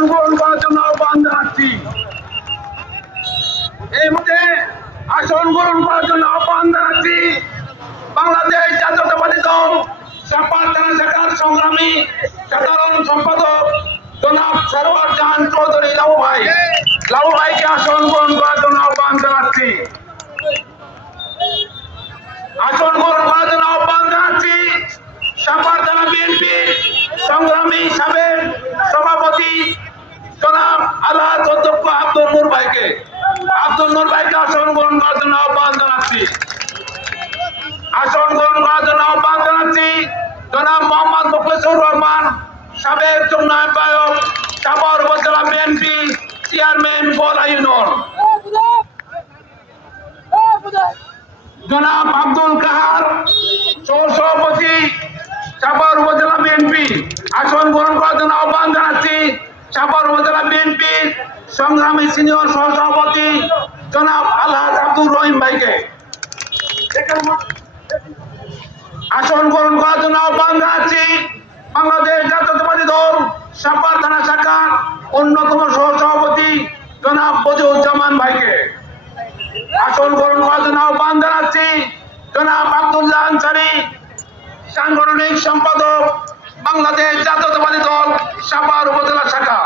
আসন গ্রহণ করার জন্য আহ্বান জানাচ্ছি। এই মুহূর্তে আসন গ্রহণ করার জন্য আহ্বান জানাচ্ছি বাংলাদেশ জাতীয়তাবাদী দল সাপার থানা শাখার সংগ্রামী সাধারণ সম্পাদক জনাব সরওয়ার জাহান চৌধুরী লাবু ভাইকে আসন গ্রহণ করার জন্য আহ্বান জানাচ্ছি। আসন গ্রহণ করার জন্য আহ্বান জানাচ্ছি সাপার থানা বিএনপি সংগ্রামী সাবেক সভাপতি জনাব আলহাজ অধ্যক্ষ আব্দুল নূর ভাইকে আসন গ্রহণ করার জন্য আহ্বান জানাচ্ছি। আসন গ্রহণ করার জন্য আহ্বান জানাচ্ছি জনাব মোহাম্মদ মুখলেসুর রহমান সাবেক যুগ্ম আহ্বায়ক সাভার উপজেলা বিএনপি চেয়ারম্যান বলা ইউনিয়ন, জনাব আব্দুল কাহার সভাপতি সাভার উপজেলা বিএনপি আসন গ্রহণ করার জন্য আহ্বান জানাচ্ছি সাভার উপজেলা বিএনপি সংগ্রামী সিনিয়র সহসভাপতি জনাব আলহাজ আব্দুর রহিম ভাইকে আসন গ্রহণ করার জন্য আহ্বান জানাচ্ছি বাংলাদেশ জাতীয়তাবাদী দল সাপার থানা শাখার অন্যতম সহসভাপতি জনাব বদিউজ্জামান ভাইকে আসন গ্রহণ করার জন্য আহ্বান জানাচ্ছি জনাব আব্দুল্লাহ আনসারী সাংগঠনিক সম্পাদক বাংলাদেশ জাতীয়তাবাদী দল সাপার উপজেলা শাখা।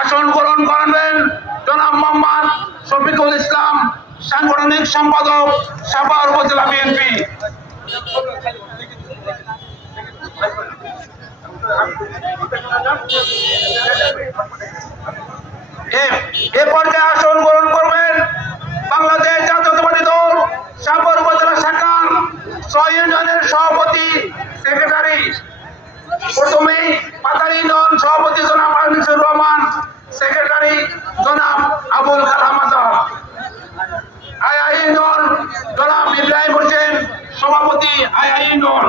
আসন গ্রহণ করবেন জনাব মোহাম্মদ শফিকুল ইসলাম সাংগঠনিক সম্পাদক সাপার উপজেলা বিএনপি। এ পর্যায়ে আসন গ্রহণ করবেন বাংলাদেশ জাতীয়তাবাদী দল সাপার উপজেলা শাখার 6 ইউনিয়নের সভাপতি সেক্রেটারি, প্রথমে পাতারি ইউনিয়ন সভাপতি জনাব আনিসুর রহমান, সেক্রেটারি জনাব আবুল কালাম আজাদ, আইআই ইউনিয়ন জনাব ইব্রাহিম হোসেন সভাপতি আইআই ইউনিয়ন।